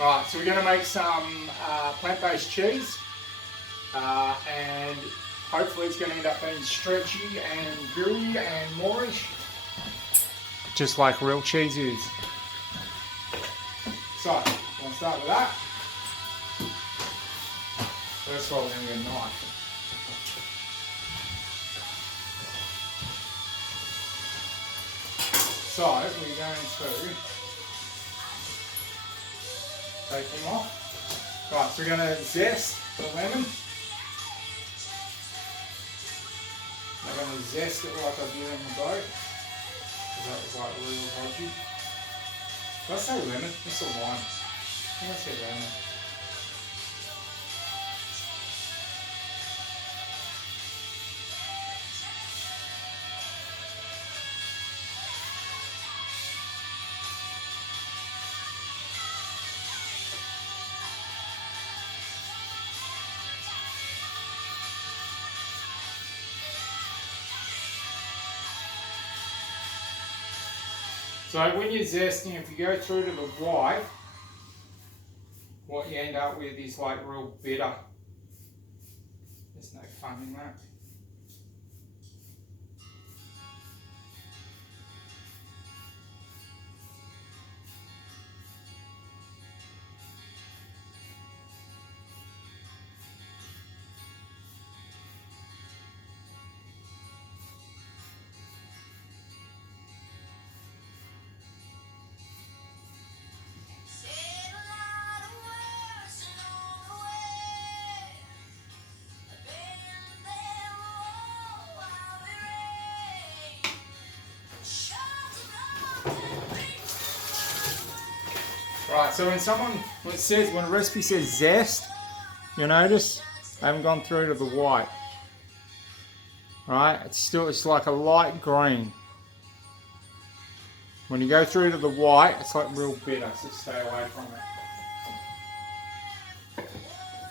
Right, so we're going to make some plant-based cheese, and hopefully it's going to end up being stretchy and gooey and moreish, just like real cheese is. So, I'm going to start with that. First of all, we're going to get a knife. So, we're going to take them off. Right, so we're going to zest the lemon. I'm going to zest it like I did in the boat, because that was like real dodgy. Did I say lemon? It's a lime. I think I said lemon. So when you're zesting, if you go through to the white, what you end up with is like real bitter. There's no fun in that. Right, so when a recipe says zest, you'll notice I haven't gone through to the white. Right, it's like a light green. When you go through to the white, it's like real bitter, so stay away from it.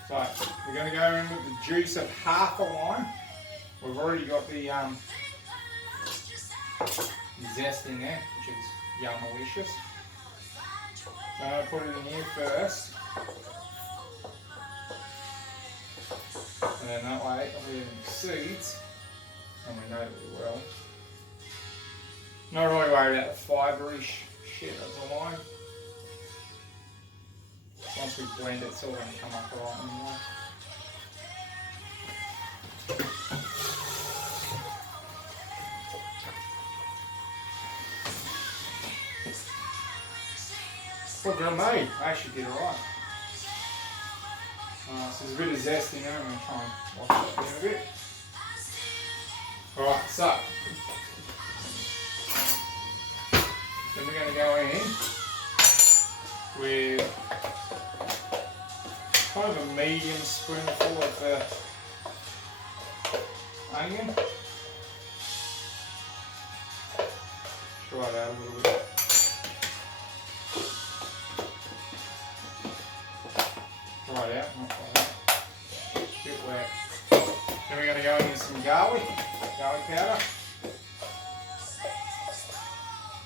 So, we're going to go in with the juice of half a lime. We've already got the zest in there, which is yum-alicious. So I'm going to put it in here first. And then that way I'll be having seeds, and we know really well. Not really worried about the fibre-ish shit of the lime. Once we blend it, it's all going to come up right anyway. Look at me, I actually did it right. So there's a bit of zest in there, I'm going to try and wash that down a bit. Alright, so then we're going to go in with kind of a medium spoonful of the onion. Try it out a little bit. Dry it out, not dry out. A bit wet. Then we're going to go in with some garlic powder.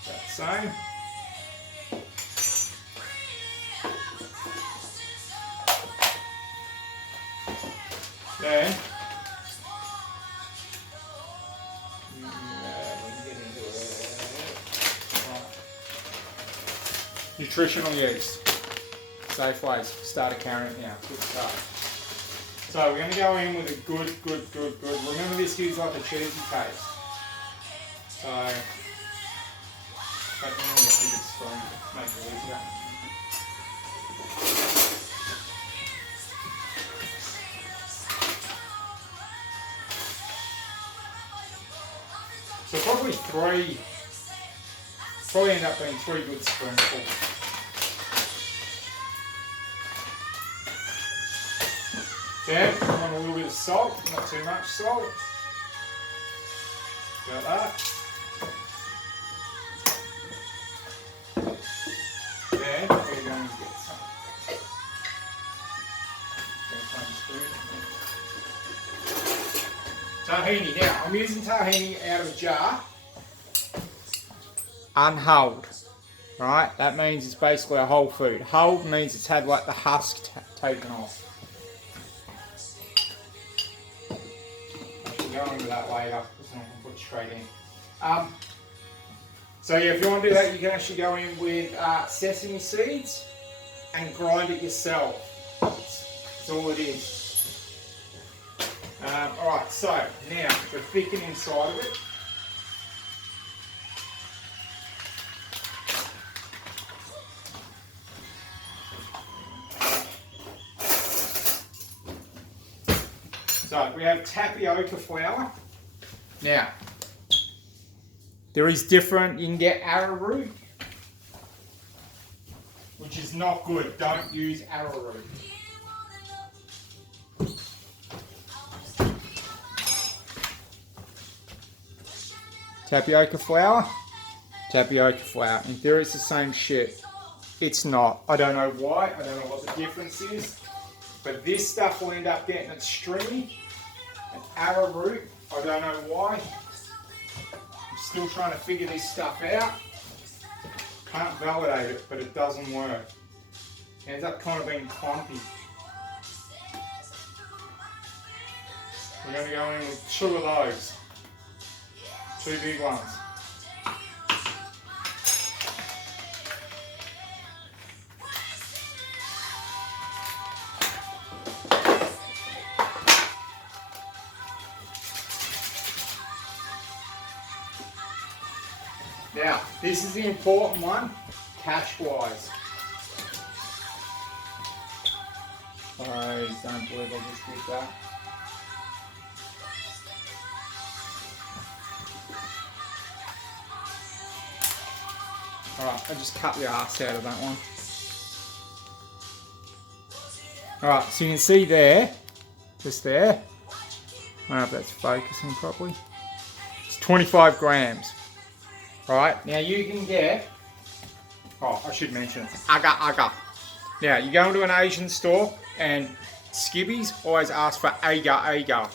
That same. Then, nutritional yeast. Safeways, started carrying it now. Good start. So we're going to go in with a good. Remember, this gives like a cheesy taste. So take them in a bit strong, make it easier. So probably end up being 3 good spoonfuls. Then I want a little bit of salt, not too much salt. Got that. Then we're going to get some tahini. Now I'm using tahini out of a jar, unhulled. Right, that means it's basically a whole food. Whole means it's had like the husk taken off. I should go into that later because I'm going to put it straight in. So yeah, if you want to do that, you can actually go in with sesame seeds and grind it yourself. That's all it is. Alright, so now the thicken inside of it. So we have tapioca flour. Now, there is different, you can get arrowroot, which is not good. Don't use arrowroot. Tapioca flour. In theory it's the same shit. It's not. I don't know why. I don't know what the difference is. But this stuff will end up getting it stringy. And arrowroot, I don't know why. I'm still trying to figure this stuff out. Can't validate it, but it doesn't work. It ends up kind of being clumpy. We're going to go in with 2 of those. 2 big ones. Now, this is the important one, cash-wise. I don't believe I just did that. Alright, I just cut the arse out of that one. Alright, so you can see there, just there, I don't know if that's focusing properly, it's 25 grams. Alright, now you can get, oh I should mention it, agar. Now you go into an Asian store and skibbies always ask for agar.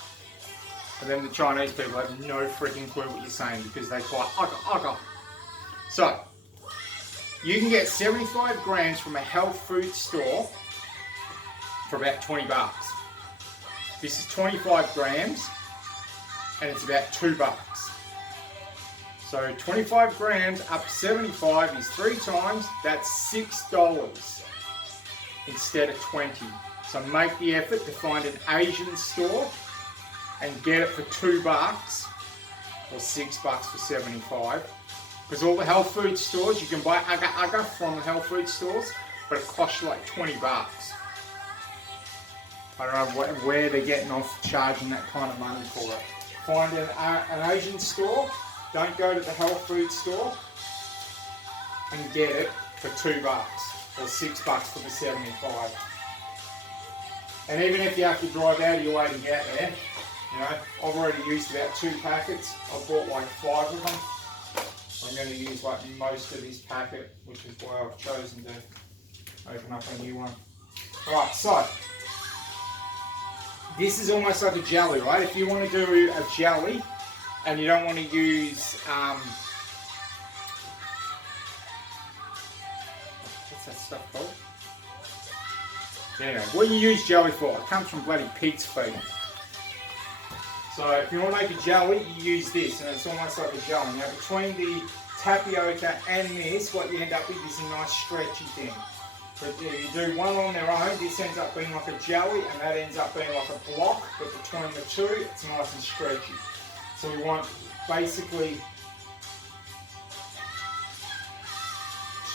And then the Chinese people have no freaking clue what you're saying because they call it agar. So, you can get 75 grams from a health food store for about 20 bucks. This is 25 grams and it's about 2 bucks. So 25 grams up to 75 is 3 times, that's $6 instead of 20. So make the effort to find an Asian store and get it for 2 bucks or 6 bucks for 75. Because all the health food stores, you can buy agar from the health food stores, but it costs you like 20 bucks. I don't know where they're getting off charging that kind of money for it. Find an Asian store. Don't go to the health food store and get it for 2 bucks or 6 bucks for the 75. And even if you have to drive out of your way to get there, you know, I've already used about 2 packets. I've bought like 5 of them. I'm going to use like most of this packet, which is why I've chosen to open up a new one. Right, so this is almost like a jelly, right? If you want to do a jelly, and you don't want to use, what's that stuff called? Anyway, what you use jelly for? It comes from bloody pig's feet. So if you want to make a jelly, you use this, and it's almost like a jelly. Now between the tapioca and this, what you end up with is a nice stretchy thing. But if you do one on their own, this ends up being like a jelly, and that ends up being like a block, but between the two, it's nice and stretchy. So we want basically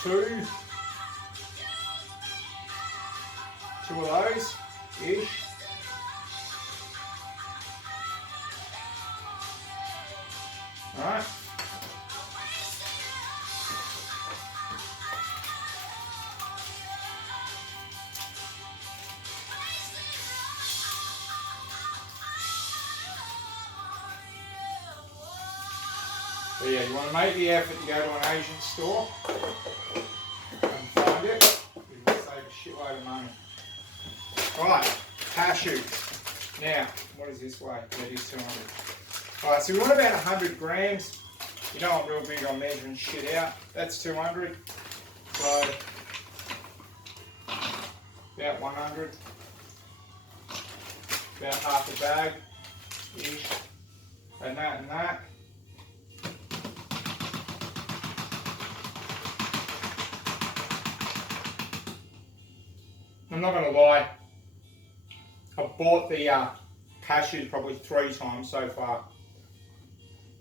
2 of those-ish. Alright. So yeah, you want to make the effort to go to an Asian store and find it. You can save a shitload of money. Alright, cashews. Now, what is this weigh? That is 200. Alright, so we want about 100 grams. You know I'm real big on measuring shit out. That's 200. So about 100, about half a bag ish, and that. I'm not going to lie, I've bought the cashews probably 3 times so far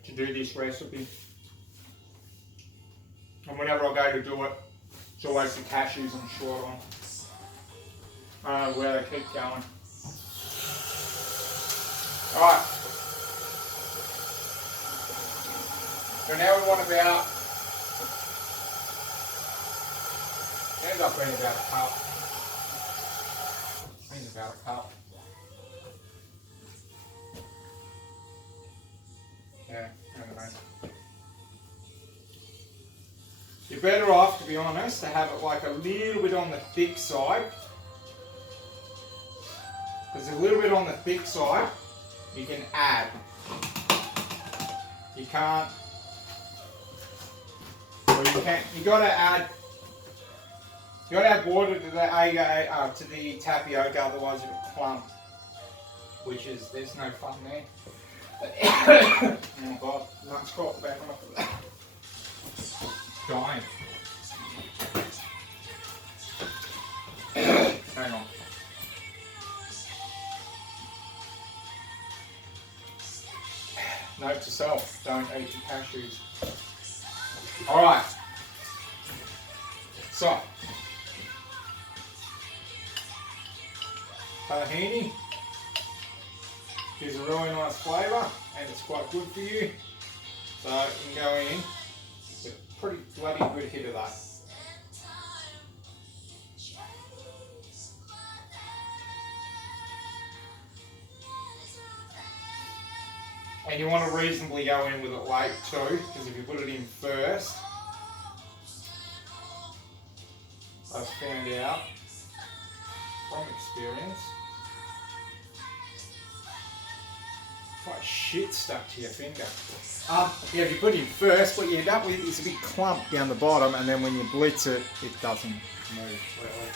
to do this recipe. And whenever I go to do it, it's always the cashews I'm short on. I don't know where they keep going. Alright. So now we want about, it ends up being about a cup. I think about a cup. Yeah, anyway. You're better off, to be honest, to have it like a little bit on the thick side. Because a little bit on the thick side, you can add. You can't, or you can't, you gotta add water to the tapioca, otherwise it'll clump. Which is, there's no fun there. Oh my god, lunch got back on. Dying. Hang on. Note to self, don't eat your cashews. Alright. So. Tahini gives a really nice flavour and it's quite good for you. So you can go in with a pretty bloody good hit of that. And you want to reasonably go in with it late too, because if you put it in first, I've found out from experience, quite shit stuck to your finger. Yeah, if you put it in first, what you end up with is a big clump down the bottom, and then when you blitz it, it doesn't move really.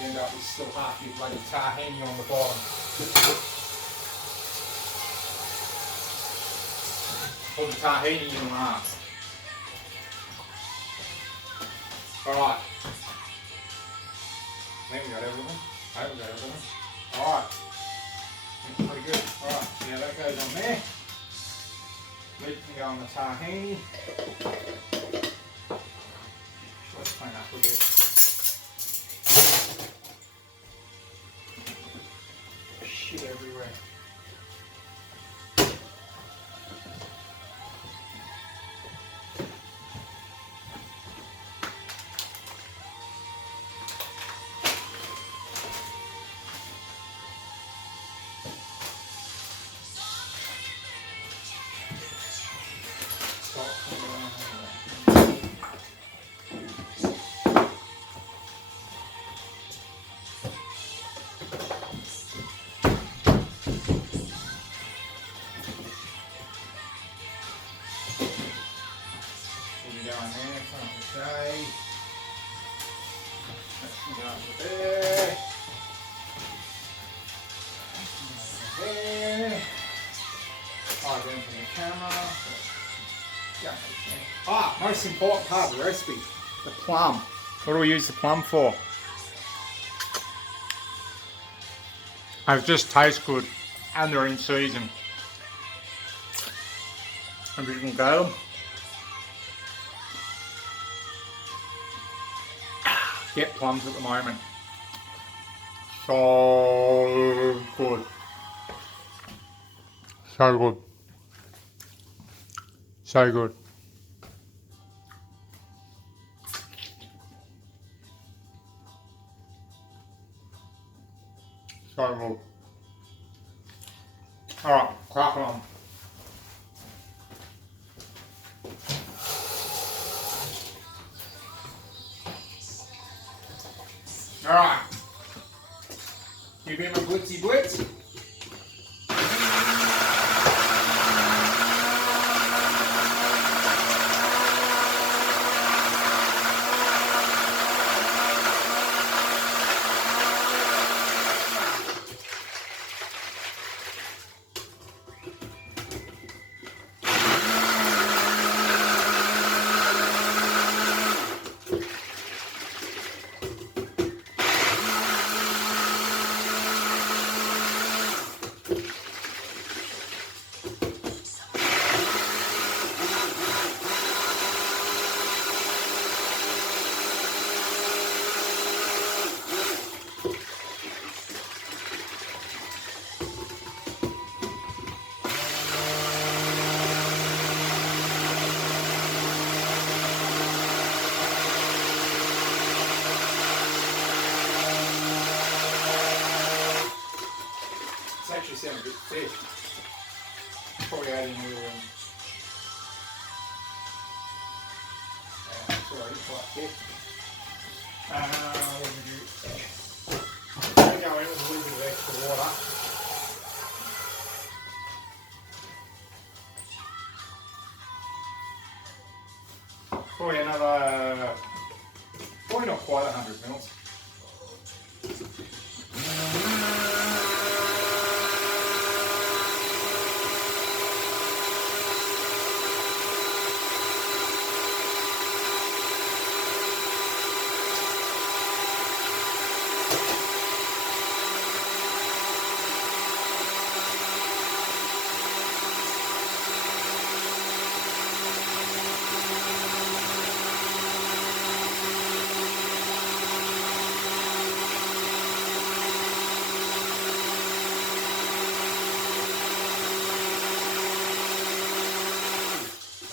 You end up with still half your bloody tahini on the bottom. Put the tahini in last. Alright. I think we got everything. I hope we got everything. Alright. Pretty good. Alright, now that goes on there. Lid can go on the tahini. Let's clean up a bit. Shit everywhere. Most important part of the recipe, the plum. What do we use the plum for? They just taste good and they're in season. If you can get them. Get plums at the moment. So good. So good. So good. So good. Alright, crack on. Alright. Give him a blitzy blitz. sound a bit thick. Probably adding a little. It's already quite thick. What do we do? I'm going to go in with a little bit of extra water. Probably another, probably not quite 100 mils.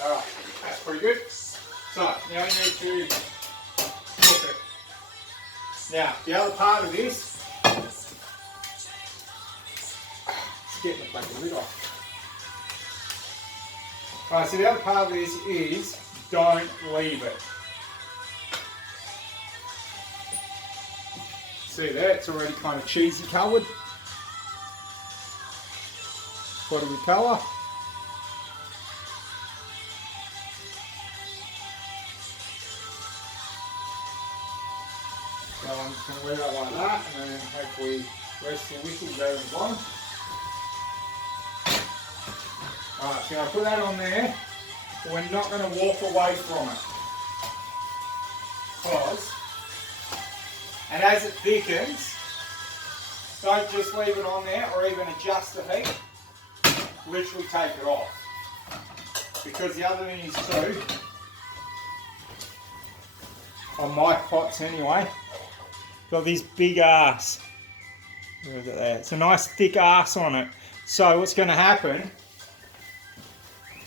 Alright, that's pretty good. So, now we need to cook it. Now, the other part of this, let's get the fucking lid off. Alright, so the other part of this is don't leave it. See there, it's already kind of cheesy coloured. What do we colour? So I'm just going to leave that like that, and then hopefully rest the whistle go in the bottom. Alright, so I put that on there, but we're not going to walk away from it. Because, and as it thickens, don't just leave it on there or even adjust the heat, literally take it off. Because the other thing is too, on my pots anyway, got this big ass. Look at that. It's a nice thick ass on it. So what's going to happen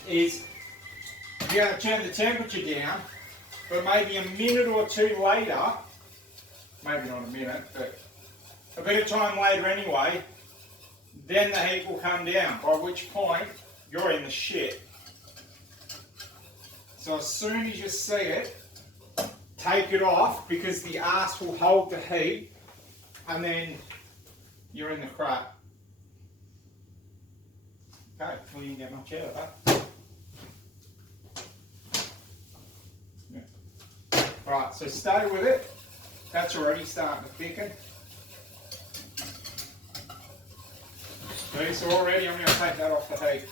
is you're going to turn the temperature down, but maybe a minute or two later, maybe not a minute, but a bit of time later anyway, then the heat will come down, by which point you're in the shit. So as soon as you see it, take it off, because the arse will hold the heat, and then you're in the crap. Okay, well you didn't get much out of that. Yeah. Right, so stay with it. That's already starting to thicken. Okay, so already I'm going to take that off the heat.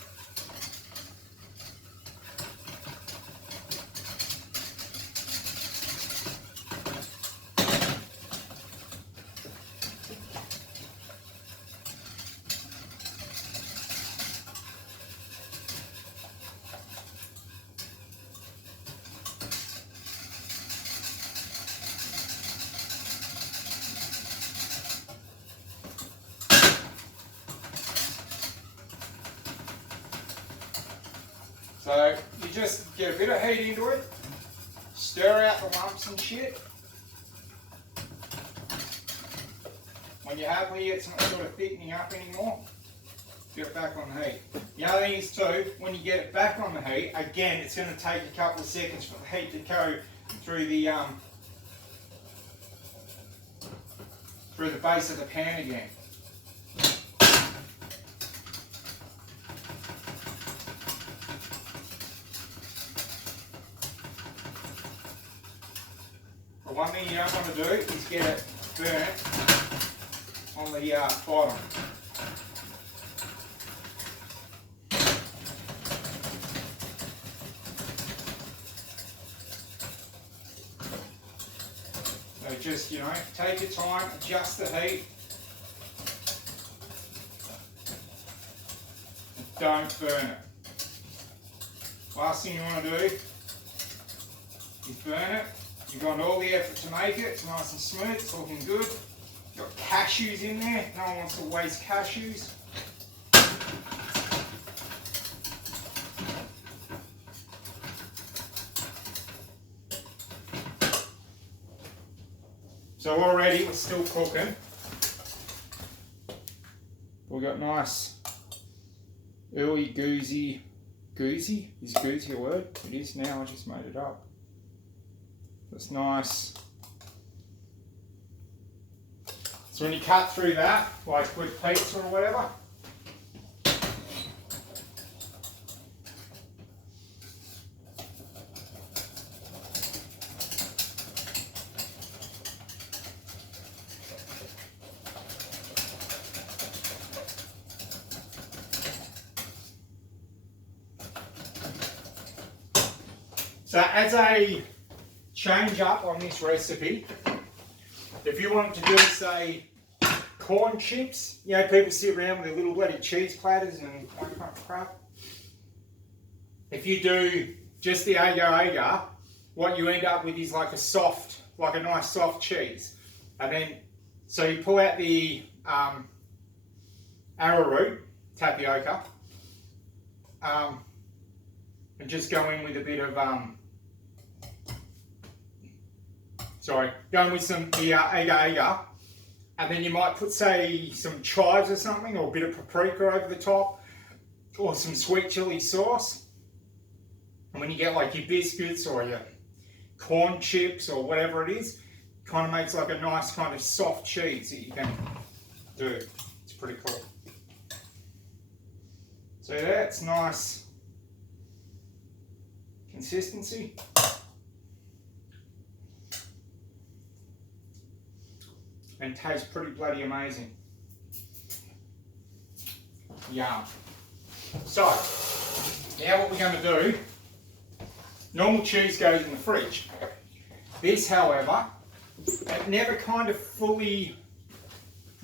So you just get a bit of heat into it, stir out the lumps and shit. When you're happy it's not sort of thickening up anymore, get it back on the heat. The other thing is too, when you get it back on the heat, again it's going to take a couple of seconds for the heat to go through the base of the pan again. But one thing you don't want to do is get it burnt on the bottom. So just, you know, take your time, adjust the heat. And don't burn it. Last thing you want to do is burn it. You've gone all the effort to make it. It's nice and smooth. It's looking good. You've got cashews in there. No one wants to waste cashews. So already we're still cooking. We've got nice ooey goozy. Goozy? Is goozy a word? It is now, I just made it up. That's nice. So when you cut through that, like with pizza or whatever, so as a change up on this recipe, if you want to do, say, corn chips, you know, people sit around with their little bloody cheese platters and that kind of crap. If you do just the agar, what you end up with is like a soft, like a nice soft cheese. And then, so you pull out the arrowroot tapioca and just go in with a bit of going with some the agar, and then you might put, say, some chives or something, or a bit of paprika over the top, or some sweet chili sauce. And when you get like your biscuits or your corn chips or whatever it is, it kind of makes like a nice kind of soft cheese that you can do. It's pretty cool. So that's nice consistency. And tastes pretty bloody amazing. Yum. So, now what we're going to do, normal cheese goes in the fridge. This, however, it never kind of fully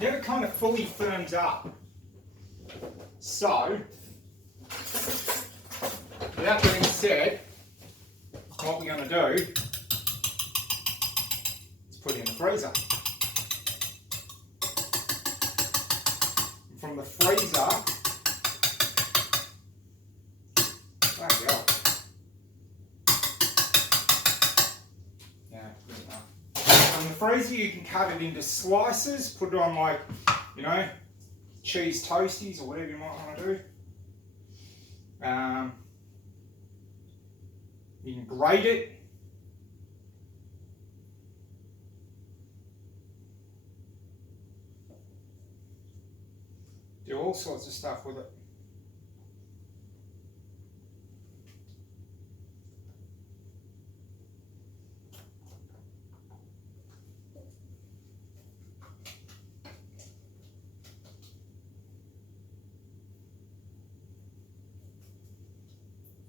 firms up. So, with that being said, what we're going to do is put it in the freezer. From the freezer, bloody hell. Yeah, good enough. From the freezer, you can cut it into slices, put it on, like, you know, cheese toasties or whatever you might want to do. You can grate it. Do all sorts of stuff with it.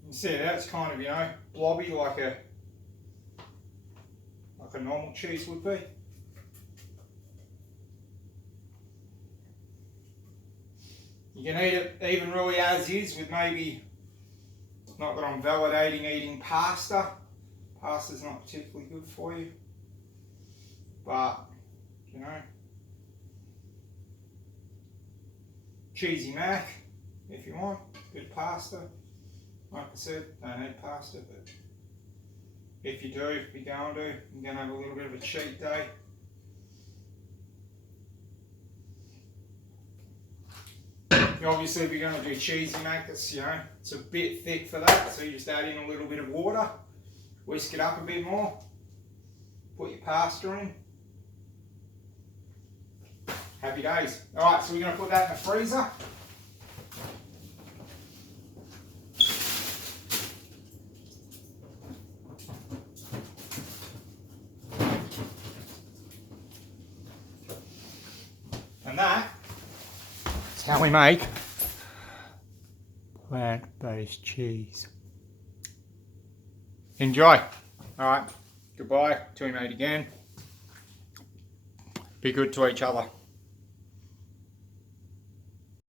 You see, that's kind of, you know, blobby like a normal cheese would be. You can eat it even really as is, with maybe, not that I'm validating eating pasta. Pasta's not particularly good for you. But, you know, cheesy mac, if you want, good pasta. Like I said, don't eat pasta, but if you do, if you're going to, you're going to have a little bit of a cheat day. Obviously, if you're going to do cheesy mac, it's, you know, it's a bit thick for that, so you just add in a little bit of water, whisk it up a bit more, put your pasta in. Happy days. Alright, so we're going to put that in the freezer. And that is how we make plant-based cheese. Enjoy. Alright, goodbye till we meet again. Be good to each other.